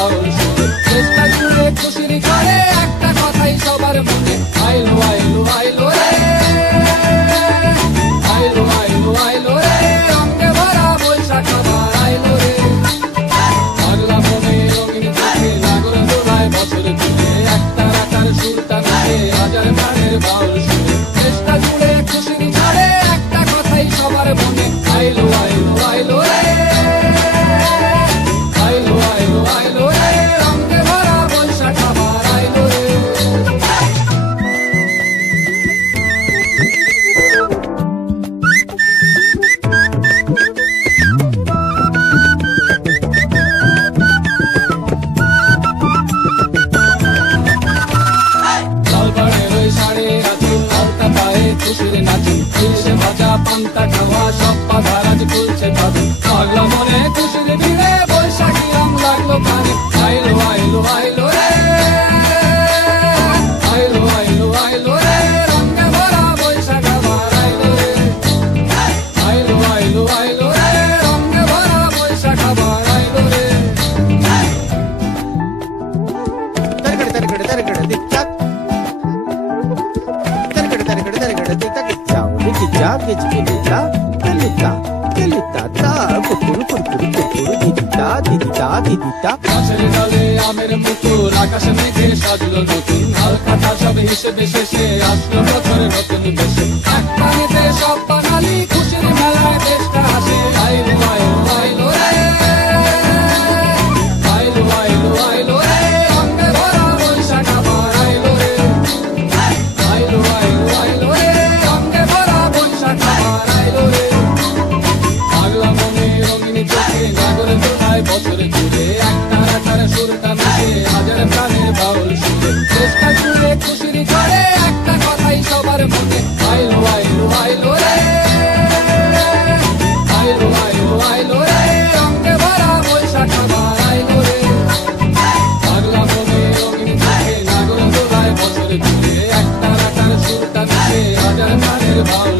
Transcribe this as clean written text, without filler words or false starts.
বাউল সুরে চেষ্টা জুড়ে খুশির ঝড়ে একটা কথাই সবার মনে আইলো আইলো আইলো রে আইলো আইলো আইলো রে রঙে ভরা বৈশাখ আবার আইলো রে পাগলা মনে রঙিন চোখে নাগর দোলায় বছর জুড়ে একটা রাখার সুরটা নাচে হাজার প্রাণের বাউল সুরে চেষ্টা জুড়ে খুশির ঝড়ে একটা কথাই সবার মনে আইলো আইলো আইলো রে আইলো আইলো আইলো রে রঙে ভরা বৈশাখ আবার আইলো রে খুশির নাচে এসে ভাজা পান্তা খাওয়া সব পাধারাজ খুলছে পাবে পাগলা মনে খুশির ভিড়ে বৈশাখী রং লাগলো কানে আইলো আইলো আইলো রে আইলো আইলো আইলো রে রঙে ভরা বৈশাখ আবার আইলো রে আইলো আইলো আইলো রে রঙে ভরা বৈশাখ আবার আইলো রে গাছের ডালে আমের মুকুল আকাশে মেঘে সাজলো নতুন হালকাটা সব হিসেবে শেষে আসলো বছরের নতুন বেশে এক পানিতে সব বাঙালি খুশির মেলায় দেশটা হাসে আইলো আইলো আইলো রে আইলো আইলো আইলো রে রঙে ভরা বৈশাখ আবার আইলো রে আইলো আইলো আইলো রে রঙে ভরা বৈশাখ আবার আইলো রে পাগলা মনে রঙিন চোখে নাগর দোলায় বছর জুড়ে একটা রাখার সুরটা নাচে হাজার প্রাণের বাউল সুরে চেষ্টা জুড়ে খুশির ঝড়ে একটা কথাই সবার মনে আইলো আইলো আইলো রে আইলো আইলো আইলো রে রঙে ভরা বৈশাখ আবার আইলো রে পাগলা মনে রঙিন চোখে নাগর দোলায় বছর জুড়ে একটা রাখার সুরটা নাচে হাজার প্রাণের বাউল